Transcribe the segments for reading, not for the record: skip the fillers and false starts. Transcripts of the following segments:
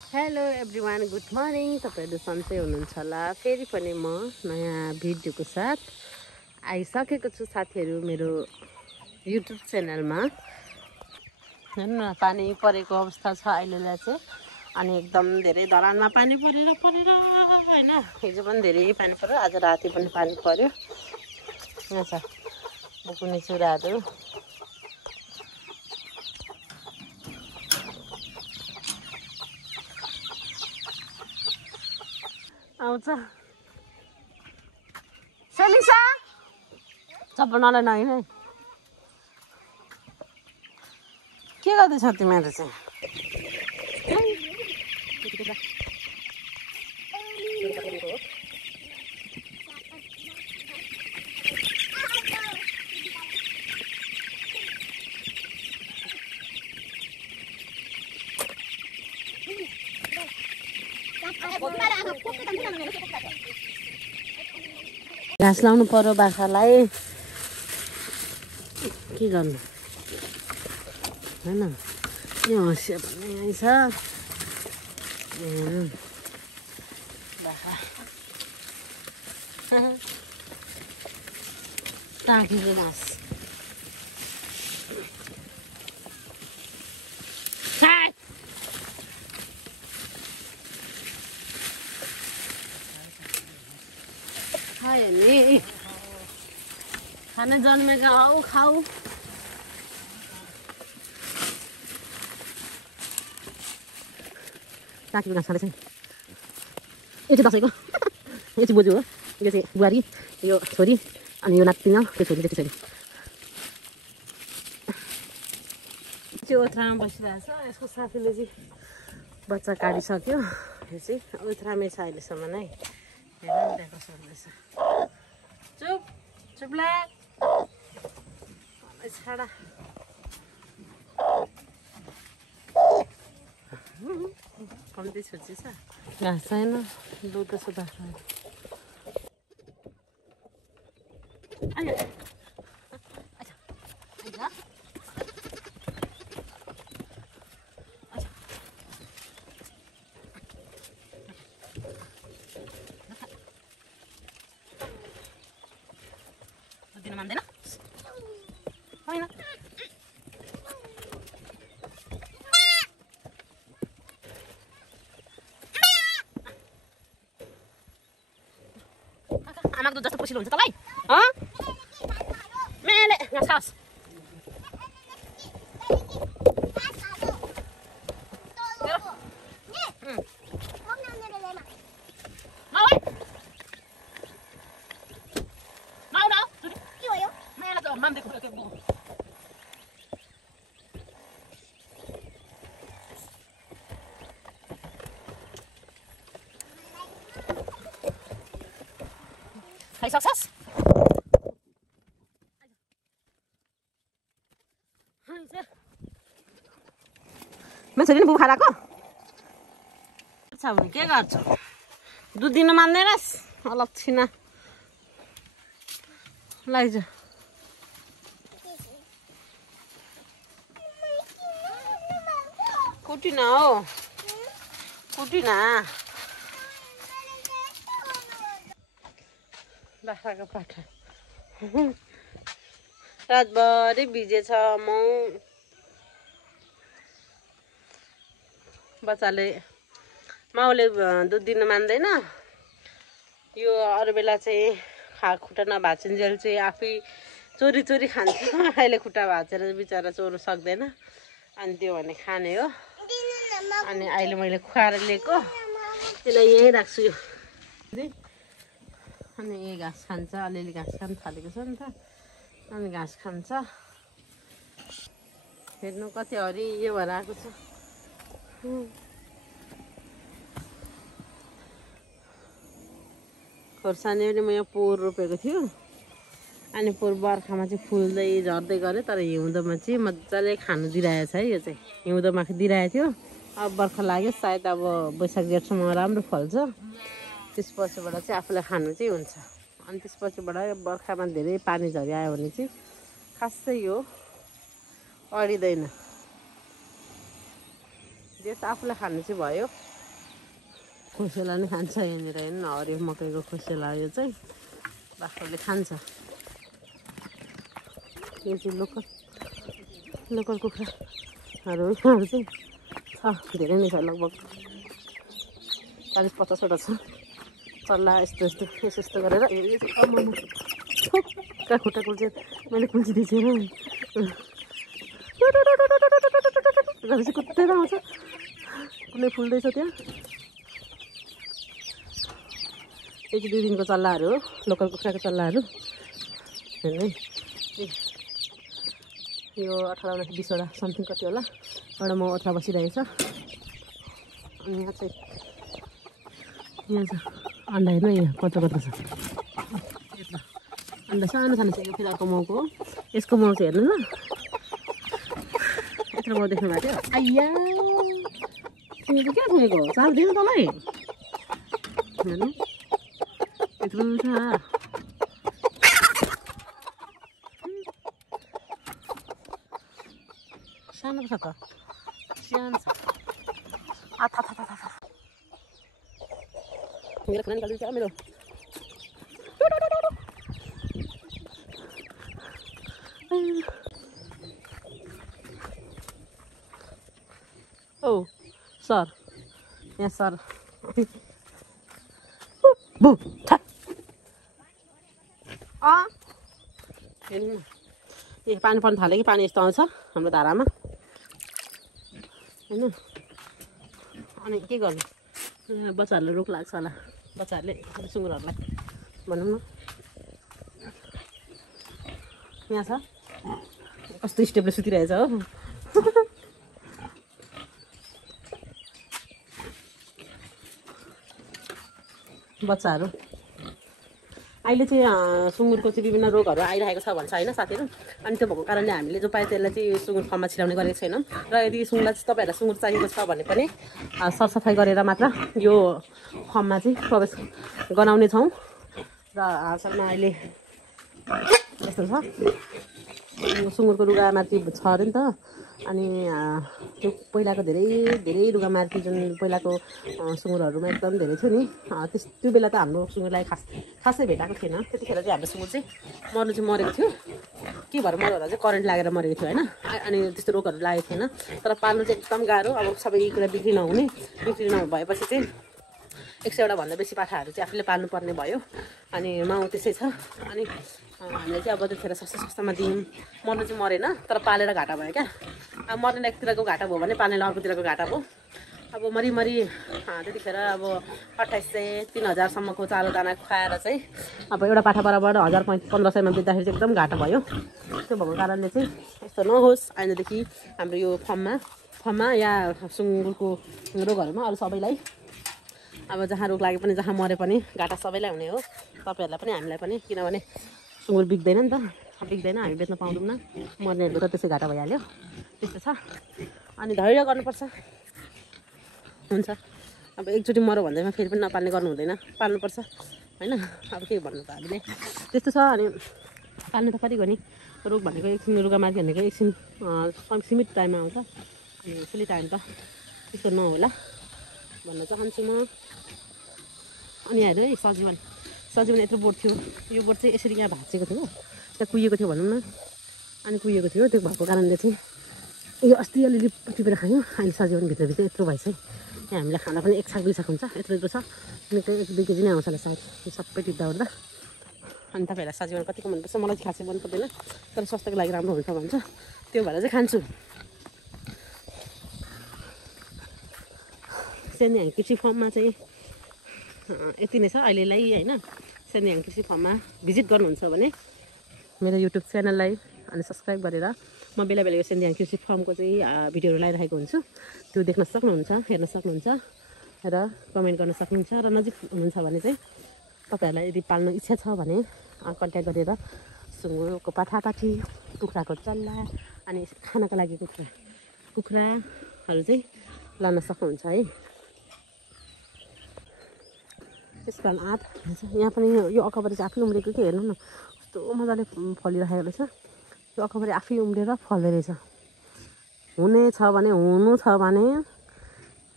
Hello everyone, good morning. तपाईँहरू सन्चै हुनुहुन्छ होला। फेरि पनि म नयाँ भिडियोको साथ आइसकेको छु साथीहरू मेरो युट्युब च्यानलमा। हेर्नु न, पानी परेको अवस्था छ अहिलेलाई चाहिँ। अनि एकदम धेरै धरानमा पानी परेर होइन, हिजो पनि धेरै पानी पऱ्यो, आज राति पनि पानी पऱ्यो। यहाँ छ बुकुने चुराहरू। आउँछ सलिसा चप्पल नलाई है। के गर्दैछौ तिमीहरू चाहिँ? घाँस लाउनु पर्यो बाख्रालाई, के गर्नु होइन। यो हँसिया पनि यहीँ छ। बाख्रा टाँकीको घाँस खायो नि, खाना जन्मेको हौ खाऊ। टाँकीको घाँस खाँदैछ नि। यो चाहिँ दसैँको यो चाहिँ बोजू हो, यो चाहिँ बुहारी, यो छोरी, अनि यो नाति हो, त्यो छोरी त्यति छोरी चाहिँ ओथ्रामा बसिरहेको छ। यसको साथीले चाहिँ बच्चा काटिसक्यो। यो चाहिँ ओथ्रामै छ अहिलेसम्म है। हेर नि त्यहाँ कसो हुँदैछ। चुप चुपला छाडा। कम्ती छुच्ची छ, घाँस छैन, दुध छ बाख्रा। दिन मान्दैन होइन। आमाको दुध जस्तो पोसिलो हुन्छ तँलाई? मेले घाँस खाओस्। खाइसक्छस्? मेसरी नि बुखा राको के गर्छु? दुध दिनु मान्दैनस्? अलक्षिना लैज कुटिना हो, कुटिना बाख्राको पाठा रातभरि भिजेछ। बच्चाले माउले दुध दिनु मान्दैन। यो अरू बेला चाहिँ खुट्टा नभाँचिन्जेल चाहिँ आफै चोरी चोरी खान्छ। अहिले खुट्टा भाँचेर बिचरा चोर्नु सक्दैन, अनि त्यो भने खाने हो। अनि अहिले मैले खुवाएर लिएको, त्यसलाई यहीँ राख्छु यो। अनि यही घाँस खान्छ, अलिअलि घाँस खान थालेको छ नि त, अनि घाँस खान्छ। हेर्नु कति हरियो भएर आएको छ। खोर्सानी पनि म यहाँ पोहोर रोपेको थियो, अनि पोहोर बर्खामा चाहिँ फुल्दै झर्दै गऱ्यो। तर हिउँदोमा चाहिँ मजाले खानु दिइरहेको छ है। यो चाहिँ हिउँदोमा दिइरहेको थियो, अब बर्खा लाग्यो, सायद अब वैशाख जेठसम्म राम्रो फल्छ। त्यसपछिबाट चाहिँ आफूलाई खानु चाहिँ हुन्छ। अनि त्यसपछिबाट बर्खामा धेरै पानी झरी आयो भने चाहिँ खासै यो अडिँदैन। जेस आफूलाई खानु चाहिँ भयो। खोसेला नै खान्छ यहाँनिर हेर्नु न, हरियो मकैको खोसेला यो चाहिँ बाख्राले खान्छ। यो चाहिँ लोकल कुखुराहरू चाहिँ छ, धेरै नै छ, लगभग 40-50वटा छ चल्ला। यस्तो गरेर यो चाहिँ खुट्टा कुल्चे मैले कुल्चिदिएछु चाहिँ कुद्दै आउँछ। कुनै फुल्दैछ त्यहाँ। यो चाहिँ 2 दिनको चल्लाहरू हो, लोकल कुखुराको चल्लाहरू हेर्नु है। यो 18-20वटा समथिङ कति होला, एउटा म ओथ्रा बसिरहेको छ। अनि यहाँ चाहिँ अन्डा हेर्नु, यहाँ कत्रो छ अन्डा, सानो छ। यो फेरि अर्को माउको हो, यसको माउ चाहिँ हेर्नु ल, यत्रो माउ देख्नु भएको थियो। आइया तिमीले क्या खुवेको हो, चाल दिनु तँलाई हेर्नु यत्रो छ। सानो छ त, सानो छ। मेरो खाना निकाल्दै क्या मेरो। ओ सर, यहाँ सर हेर्नु न, ए पानी पर्न थाल्यो कि पानी यस्तो आउँछ हाम्रो धारामा होइन। अनि के गर्नु, बच्चाहरूलाई रोग लाग्छ होला, बच्चाहरूले सुँगुरहरूलाई भनौँ न। यहाँ छ कस्तो स्टेपले सुतिरहेछ हो। बच्चाहरू अहिले चाहिँ सुँगुरको चाहिँ विभिन्न रोगहरू आइरहेको छ भन्छ होइन साथीहरू। अनि त्यो भएको कारणले हामीले जो पायो त्यसलाई चाहिँ सुँगुर फर्ममा छिराउने गरेको छैनौँ। र यदि सुँगुरलाई चाहिँ तपाईँहरूलाई सुँगुर चाहिएको छ भने पनि सरसफाइ गरेर मात्र यो फर्ममा चाहिँ प्रवेश गराउने छौँ। र हालसालमा अहिले यस्तो छ, सुँगुरको रुगा मार्की छ अरे नि त। अनि त्यो पहिलाको धेरै रुगा मार्की जुन पहिलाको सुँगुरहरूमा एकदम धेरै थियो नि, त्यो बेला त हाम्रो सुँगुरलाई खासै भेटाएको थिएन। त्यतिखेर चाहिँ हाम्रो सुँगुर चाहिँ मरेको थियो। के भएर मऱ्यो होला चाहिँ करेन्ट लागेर मरेको थियो होइन। अनि त्यस्तो रोगहरू लागेको थिएन। तर पाल्नु चाहिँ एकदम गाह्रो। अब सबै कुरा बिक्री नभएपछि चाहिँ 100वटा भन्दा बेसी पाठाहरू चाहिँ आफूले पाल्नुपर्ने भयो। अनि माउ त्यसै छ। अनि हामीले चाहिँ अब त्यतिखेर सस्तामा दियौँ। मर्नु चाहिँ मरेन, तर पालेर घाटा भयो क्या। अब मर्नेलाई एकतिरको घाटा भयो भने पाल्नेलाई अर्कोतिरको घाटा भयो। अब मरि त्यतिखेर अब 2800-3000सम्मको चारो दाना खुवाएर चाहिँ अब एउटा पाठा बराबर 1500-मा बेच्दाखेरि चाहिँ एकदम घाटा भयो। त्यो भएको कारणले चाहिँ यस्तो नहोस् आइन्दादेखि हाम्रो यो फर्ममा या सुँगुरको रोगहरूमा अरू सबैलाई अब जहाँ रोग लागे पनि जहाँ मरे पनि घाटा सबैलाई हुने हो, तपाईँहरूलाई पनि हामीलाई पनि। किनभने सुँगुर बिक्दैन नि त, बिक्दैन, हामी बेच्न पाउँदैनौँ। मर्नेहरूको त त्यसै घाटा भइहाल्यो। त्यस्तो छ। अनि धैर्य गर्नुपर्छ हुन्छ। अब एकचोटि मऱ्यो भन्दैमा फेरि पनि नपाल्ने गर्नु हुँदैन, पाल्नुपर्छ होइन। अब के भन्नु त हामीले, त्यस्तो छ। अनि पाल्नु त कति गर्ने, रोग भनेको एकछिन, रुगा मार्की भनेको एकछिन सीमित टाइममा आउँछ। अनि फुल्ली टाइम त त्यस्तो नहोला भन्न चाहन्छु म। अनि हेर्नु है, सजीवन यत्रो बोट थियो। यो बोट चाहिँ यसरी यहाँ भाँचेको थियो, त्यहाँ कुहिएको थियो भनौँ न। अनि कुहिएको थियो, त्यो भएको कारणले चाहिँ यो अस्ति अलिअलि टिपेर खायौँ। अहिले सजीवनभित्रभित्र यत्रो भएछ। यहाँ हामीलाई खाना पनि 1 साग 2 साग हुन्छ, यत्रो छ। निकै 1-2 केजी नै आउँछ होला सायद यो सबै टिप्दा ओर्दा। अनि तपाईँहरूलाई सजीवन कतिको मनपर्छ, मलाई चाहिँ खासै मन पर्दैन, तर स्वास्थ्यको लागि राम्रो हुन्छ भन्छ, त्यो भएर चाहिँ खान्छु। सेन्याङ कृषि फर्ममा चाहिँ यति नै छ अहिलेलाई होइन। सेन्याङ कृषि फर्ममा भिजिट गर्नुहुन्छ भने मेरो युट्युब च्यानललाई अनि सब्सक्राइब गरेर म बेला यो सेन्याङ कृषि फर्मको चाहिँ भिडियोहरू लगाइरहेको हुन्छु। त्यो देख्न सक्नुहुन्छ, हेर्न सक्नुहुन्छ र कमेन्ट गर्न सक्नुहुन्छ। र नजिक हुनुहुन्छ भने चाहिँ तपाईँहरूलाई यदि पाल्न इच्छा छ भने कन्ट्याक्ट गरेर सुँगुरको पाठापाठी, कुखुराको चल्ला अनि खानाको लागि कुखुराहरू चाहिँ लान सक्नुहुन्छ है। त्यसको कारण आँट यहाँ पनि यो अकबरी चाहिँ आफै उम्रेको के हेर्नु न, कस्तो मजाले फलिरहेको रहेछ। यो अकबरी आफै उम्रेर फल्दै रहेछ। हुनु छ भने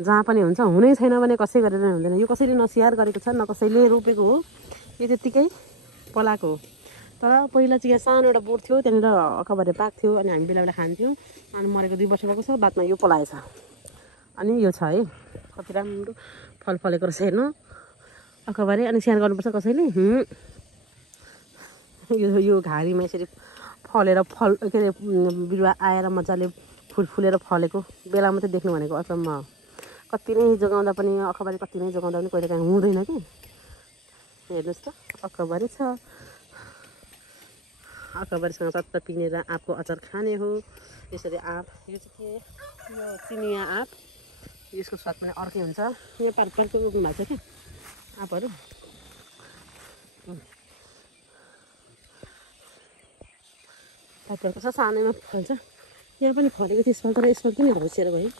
जहाँ पनि हुन्छ, हुनै छैन भने कसै गरेर हुँदैन। यो कसैले नस्याहार गरेको छ, न कसैले रोपेको हो, यो त्यत्तिकै पलाएको हो। तर पहिला चाहिँ यहाँ सानो एउटा बोट थियो, त्यहाँनिर अकबरे पाक्थ्यो अनि हामी बेला बेला खान्थ्यौँ। अनि मरेको 2 वर्ष भएको छ, बादमा यो पलाएछ। अनि यो छ है, कति राम्रो फल फलेको रहेछ हेर्नु अकबरे। अनि स्याहार गर्नुपर्छ कसैले। यो घारीमा यसरी फलेर के अरे बिरुवा आएर मजाले फुलेर फलेको बेला मात्रै देख्नु भनेको अचम्म। कति नै जोगाउँदा पनि अकबरे, कति नै जोगाउँदा पनि कहिले काहीँ हुँदैन कि। हेर्नुहोस् त अकबरे छ। अकबरेसँग चट्ट पिनेर आँपको अचार खाने हो। यसरी आँप, यो चाहिँ के, यो चिनिया आँप, यसको स्वाद पनि अर्कै हुन्छ। यहाँ पार्कको रोप्नु भएको छ क्या आँपहरू। पातहरूको छ, सानैमा फल्छ। यहाँ पनि फलेको थियो यसपालि, तर यसपालि किन हौसेर गयो,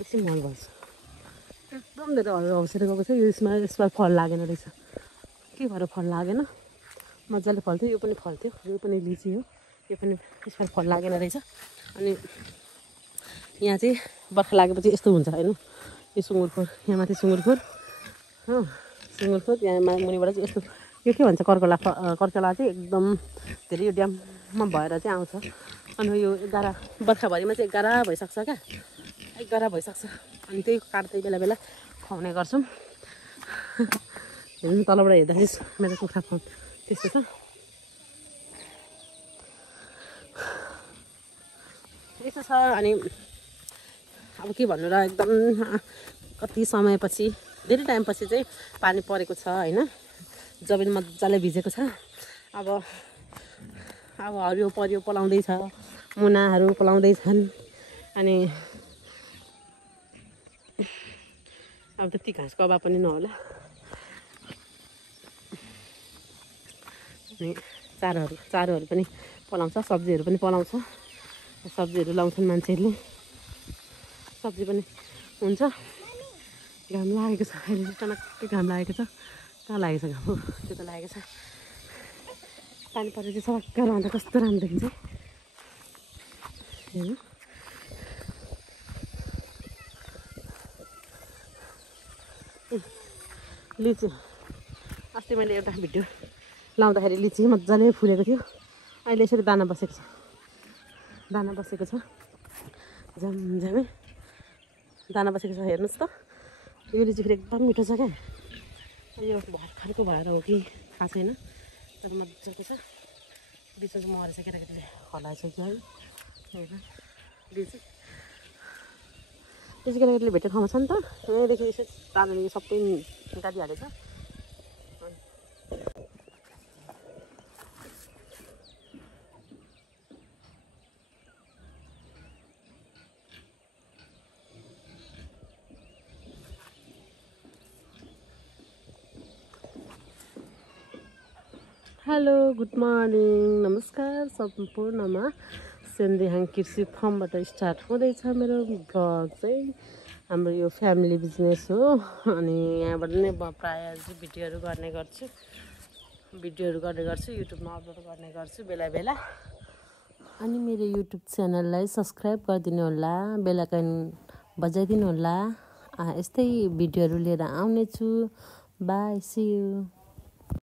बेसी मल भन्छ। एकदम धेरै हौसेर गएको छ। यसमा फल लागेन रहेछ, के भएर फल लागेन। मजाले फल्थ्यो, यो पनि फल्थ्यो, यो पनि लिची हो, यो पनि यसपालि फल लागेन रहेछ। अनि यहाँ चाहिँ बर्खा लागेपछि यस्तो हुन्छ हेर्नु, यो सुँगुरखोर, यहाँ माथि सुँगुरखोर हो, सुँगुरखोर यहाँ मुनिबाट चाहिँ यस्तो, यो के भन्छ कर्कला चाहिँ एकदम धेरै यो ड्याममा भएर चाहिँ आउँछ। अनि यो 11 बर्खाभरिमा चाहिँ 11 भइसक्छ क्या, 11 भइसक्छ। अनि त्यही काट्दै बेला बेला खुवाउने गर्छौँ। हेर्नु तलबाट हेर्दाखेरि मेरो कुखुरा फार्म त्यस्तो छ। यस्तो छ। अनि अब के भन्नु र, एकदम कति समयपछि, धेरै टाइमपछि चाहिँ पानी परेको छ होइन। जमिन मजाले भिजेको छ। अब हरियो परियो पलाउँदैछ, मुनाहरू पलाउँदैछन्। अनि अब त्यति घाँसको अभाव पनि नहोला। अनि चारोहरू पनि पलाउँछ, सब्जीहरू पनि पलाउँछ। सब्जीहरू लाउँछन् मान्छेहरूले, सब्जी पनि हुन्छ। घाम लागेको छ अहिले, टनक्कै घाम लागेको छ। कहाँ लागेको छ घाम, त्यो त लागेको छ। पानी परेर चाहिँ सबैका रहँदा कस्तो राम्रो देखिन्छ हेर्नु। लिची अस्ति मैले एउटा भिडियो लाउँदाखेरि लिची मजाले फुलेको थियो। अहिले यसरी दाना बसेको छ, झमझमै दाना बसेको छ। हेर्नुहोस् त, यो लिची फेरि एकदम मिठो छ क्या। यो भर्खरको भएर हो कि थाहा छैन, तर मजाको छ। बिचमा चाहिँ मरेछ, केटाकेटीले हलाएछ कि है। हेर्नु लिची केटाकेटीले भेटेको ठाउँमा छ नि त। यहाँदेखि यसो दानाले सबै निकालिहालेछ। हेलो, गुड मर्निङ, नमस्कार सम्पूर्णमा। सेन्देहाङ कृषि फार्मबाट स्टार्ट हुँदैछ मेरो भ्लग चाहिँ। हाम्रो यो फ्यामिली बिजनेस हो। अनि यहाँबाट नै प्रायः चाहिँ भिडियोहरू गर्ने गर्छु, युट्युबमा अपलोड गर्ने गर्छु बेला बेला। अनि मेरो युट्युब च्यानललाई सब्सक्राइब गरिदिनु होला, बेल आइकन बजाइदिनु होला। यस्तै भिडियोहरू लिएर आउनेछु। Bye, see you.